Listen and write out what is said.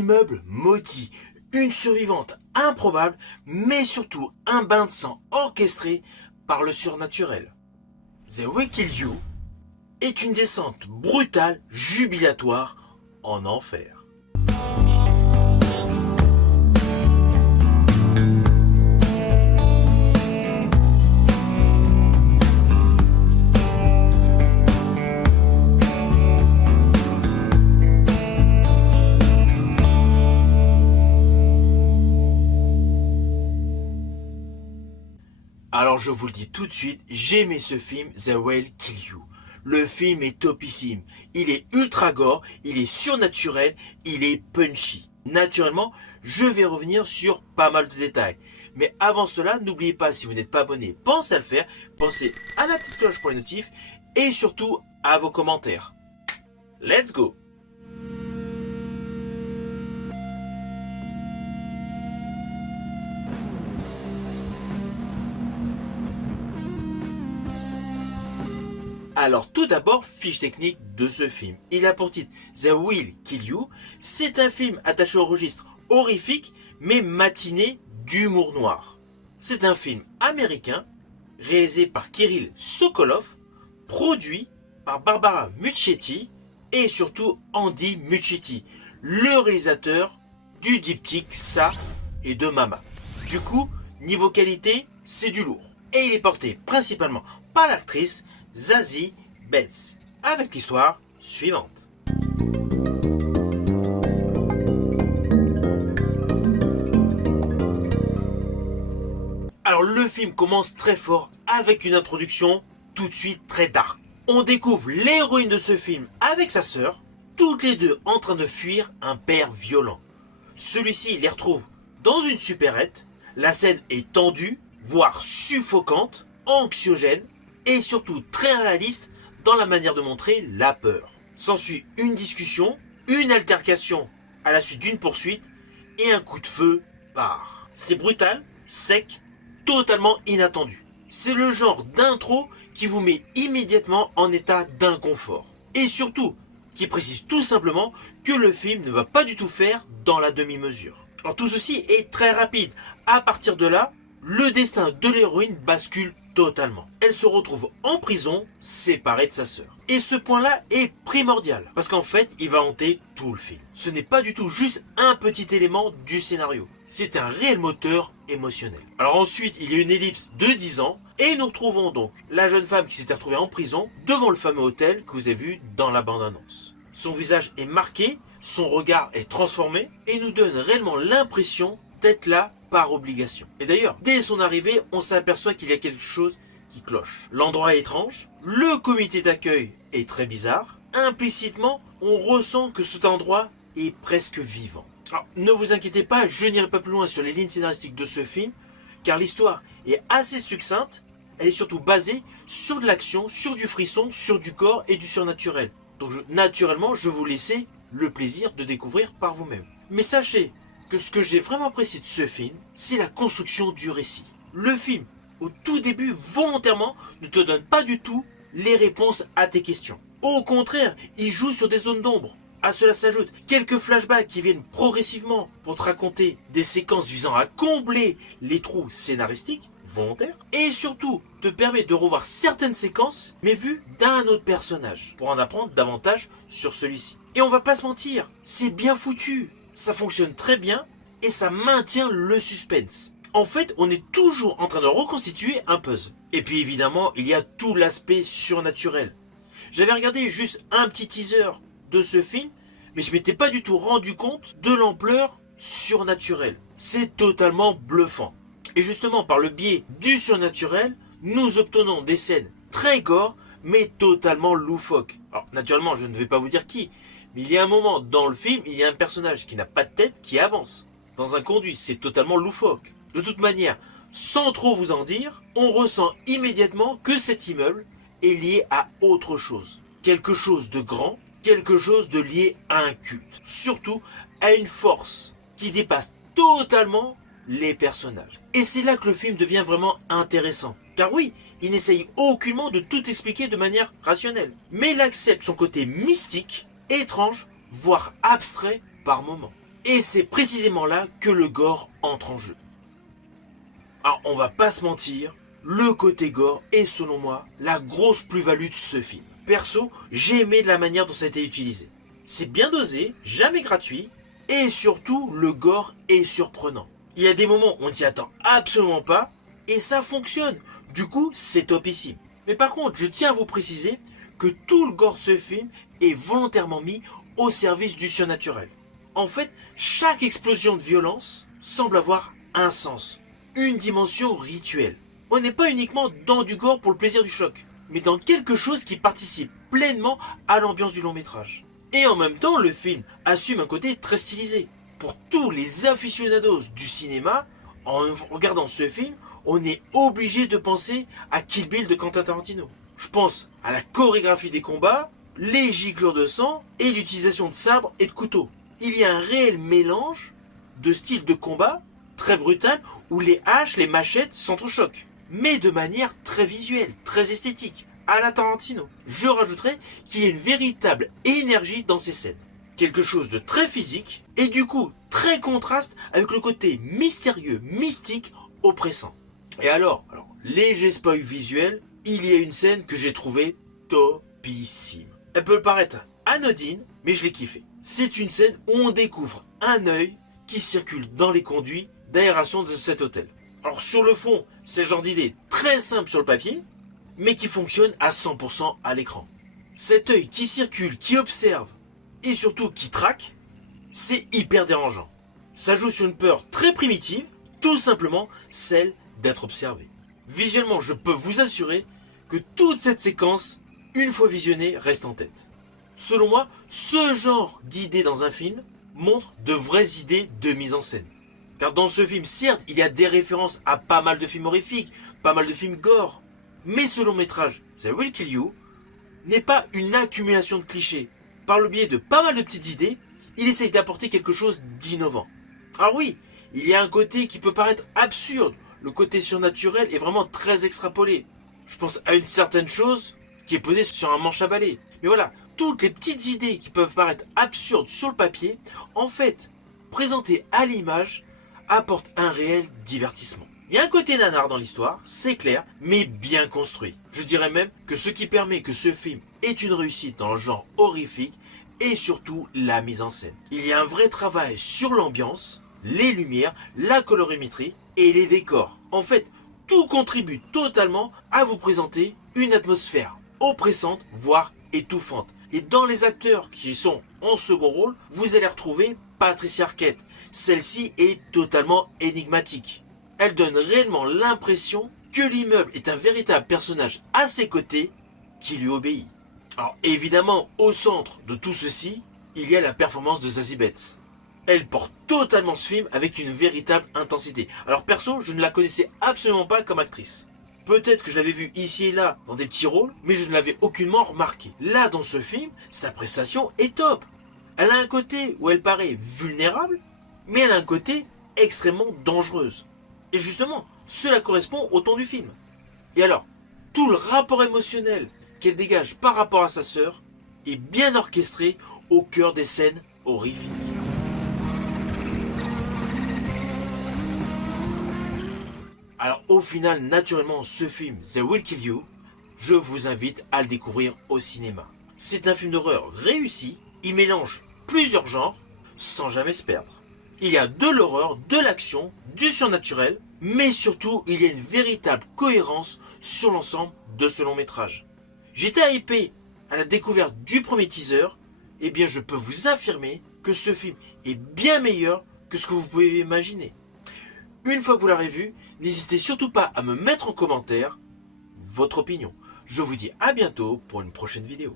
immeuble maudit, une survivante improbable, mais surtout un bain de sang orchestré par le surnaturel. The Will Kill You est une descente brutale, jubilatoire en enfer. Alors je vous le dis tout de suite, j'ai aimé ce film The Will Kill You. Le film est topissime, il est ultra gore, il est surnaturel, il est punchy. Naturellement, je vais revenir sur pas mal de détails. Mais avant cela, n'oubliez pas, si vous n'êtes pas abonné, pensez à le faire, pensez à la petite cloche pour les notifs et surtout à vos commentaires. Let's go! Alors tout d'abord, fiche technique de ce film. Il a pour titre The Will Kill You. C'est un film attaché au registre horrifique mais matiné d'humour noir. C'est un film américain réalisé par Kirill Sokolov, produit par Barbara Mucchetti et surtout Andy Mucchetti, le réalisateur du diptyque Ça et de Mama. Du coup, niveau qualité, c'est du lourd. Et il est porté principalement par l'actrice Zazie Beetz, avec l'histoire suivante. Alors le film commence très fort avec une introduction tout de suite très dark. On découvre l'héroïne de ce film avec sa sœur, toutes les deux en train de fuir un père violent. Celui-ci les retrouve dans une supérette, la scène est tendue, voire suffocante, anxiogène, et surtout très réaliste dans la manière de montrer la peur. S'ensuit une discussion, une altercation à la suite d'une poursuite et un coup de feu part. C'est brutal, sec, totalement inattendu. C'est le genre d'intro qui vous met immédiatement en état d'inconfort. Et surtout, qui précise tout simplement que le film ne va pas du tout faire dans la demi-mesure. Alors tout ceci est très rapide. À partir de là, le destin de l'héroïne bascule totalement. Elle se retrouve en prison, séparée de sa sœur. Et ce point-là est primordial, parce qu'en fait, il va hanter tout le film. Ce n'est pas du tout juste un petit élément du scénario. C'est un réel moteur émotionnel. Alors ensuite, il y a une ellipse de 10 ans, et nous retrouvons donc la jeune femme qui s'était retrouvée en prison devant le fameux hôtel que vous avez vu dans la bande-annonce. Son visage est marqué, son regard est transformé, et nous donne réellement l'impression d'être là par obligation. Et d'ailleurs, dès son arrivée, on s'aperçoit qu'il y a quelque chose qui cloche. L'endroit est étrange, le comité d'accueil est très bizarre, implicitement, on ressent que cet endroit est presque vivant. Alors, ne vous inquiétez pas, je n'irai pas plus loin sur les lignes scénaristiques de ce film, car l'histoire est assez succincte, elle est surtout basée sur de l'action, sur du frisson, sur du corps et du surnaturel. Donc naturellement, je vous laisse le plaisir de découvrir par vous-même. Mais sachez que ce que j'ai vraiment apprécié de ce film, c'est la construction du récit. Le film, au tout début, volontairement, ne te donne pas du tout les réponses à tes questions. Au contraire, il joue sur des zones d'ombre. À cela s'ajoutent quelques flashbacks qui viennent progressivement pour te raconter des séquences visant à combler les trous scénaristiques volontaires, et surtout te permet de revoir certaines séquences, mais vues d'un autre personnage, pour en apprendre davantage sur celui-ci. Et on va pas se mentir, c'est bien foutu. Ça fonctionne très bien et ça maintient le suspense. En fait, on est toujours en train de reconstituer un puzzle. Et puis évidemment, il y a tout l'aspect surnaturel. J'avais regardé juste un petit teaser de ce film, mais je m'étais pas du tout rendu compte de l'ampleur surnaturelle. C'est totalement bluffant. Et justement, par le biais du surnaturel, nous obtenons des scènes très gore, mais totalement loufoques. Alors naturellement, je ne vais pas vous dire qui, mais il y a un moment dans le film, il y a un personnage qui n'a pas de tête qui avance dans un conduit. C'est totalement loufoque. De toute manière, sans trop vous en dire, on ressent immédiatement que cet immeuble est lié à autre chose. Quelque chose de grand, quelque chose de lié à un culte. Surtout à une force qui dépasse totalement les personnages. Et c'est là que le film devient vraiment intéressant. Car oui, il n'essaye aucunement de tout expliquer de manière rationnelle. Mais il accepte son côté mystique, étrange, voire abstrait par moments. Et c'est précisément là que le gore entre en jeu. Alors on va pas se mentir, le côté gore est selon moi la grosse plus-value de ce film. Perso, j'ai aimé de la manière dont ça a été utilisé. C'est bien dosé, jamais gratuit, et surtout le gore est surprenant. Il y a des moments où on ne s'y attend absolument pas, et ça fonctionne. Du coup, c'est topissime. Mais par contre, je tiens à vous préciser que tout le gore de ce film est volontairement mis au service du surnaturel. En fait, chaque explosion de violence semble avoir un sens, une dimension rituelle. On n'est pas uniquement dans du gore pour le plaisir du choc, mais dans quelque chose qui participe pleinement à l'ambiance du long métrage. Et en même temps, le film assume un côté très stylisé. Pour tous les aficionados du cinéma, en regardant ce film, on est obligé de penser à Kill Bill de Quentin Tarantino. Je pense à la chorégraphie des combats, les giclures de sang et l'utilisation de sabres et de couteaux. Il y a un réel mélange de styles de combat très brutal où les haches, les machettes s'entrechoquent, mais de manière très visuelle, très esthétique, à la Tarantino. Je rajouterais qu'il y a une véritable énergie dans ces scènes. Quelque chose de très physique et du coup très contraste avec le côté mystérieux, mystique, oppressant. Et alors, léger spoil visuel, il y a une scène que j'ai trouvée topissime. Elle peut paraître anodine, mais je l'ai kiffé. C'est une scène où on découvre un œil qui circule dans les conduits d'aération de cet hôtel. Alors sur le fond, c'est le genre d'idée très simple sur le papier, mais qui fonctionne à 100% à l'écran. Cet œil qui circule, qui observe, et surtout qui traque, c'est hyper dérangeant. Ça joue sur une peur très primitive, tout simplement celle d'être observé. Visuellement, je peux vous assurer que toute cette séquence, une fois visionnée, reste en tête. Selon moi, ce genre d'idée dans un film montre de vraies idées de mise en scène. Car dans ce film, certes, il y a des références à pas mal de films horrifiques, pas mal de films gore, mais ce long métrage, The Will Kill You, n'est pas une accumulation de clichés. Par le biais de pas mal de petites idées, il essaye d'apporter quelque chose d'innovant. Alors oui, il y a un côté qui peut paraître absurde, le côté surnaturel est vraiment très extrapolé. Je pense à une certaine chose qui est posée sur un manche à balai. Mais voilà, toutes les petites idées qui peuvent paraître absurdes sur le papier, en fait, présentées à l'image, apportent un réel divertissement. Il y a un côté nanar dans l'histoire, c'est clair, mais bien construit. Je dirais même que ce qui permet que ce film est une réussite dans le genre horrifique est surtout la mise en scène. Il y a un vrai travail sur l'ambiance, les lumières, la colorimétrie et les décors. En fait, tout contribue totalement à vous présenter une atmosphère oppressante, voire étouffante. Et dans les acteurs qui sont en second rôle, vous allez retrouver Patricia Arquette. Celle-ci est totalement énigmatique. Elle donne réellement l'impression que l'immeuble est un véritable personnage à ses côtés qui lui obéit. Alors évidemment, au centre de tout ceci, il y a la performance de Zazie Beetz. Elle porte totalement ce film avec une véritable intensité. Alors perso, je ne la connaissais absolument pas comme actrice. Peut-être que je l'avais vue ici et là dans des petits rôles, mais je ne l'avais aucunement remarqué. Là, dans ce film, sa prestation est top. Elle a un côté où elle paraît vulnérable, mais elle a un côté extrêmement dangereuse. Et justement, cela correspond au ton du film. Et alors, tout le rapport émotionnel qu'elle dégage par rapport à sa sœur est bien orchestré au cœur des scènes horrifiques. Alors au final, naturellement, ce film, The Will Kill You, je vous invite à le découvrir au cinéma. C'est un film d'horreur réussi, il mélange plusieurs genres sans jamais se perdre. Il y a de l'horreur, de l'action, du surnaturel, mais surtout il y a une véritable cohérence sur l'ensemble de ce long métrage. J'étais hypé à la découverte du premier teaser, et bien je peux vous affirmer que ce film est bien meilleur que ce que vous pouvez imaginer. Une fois que vous l'aurez vu, n'hésitez surtout pas à me mettre en commentaire votre opinion. Je vous dis à bientôt pour une prochaine vidéo.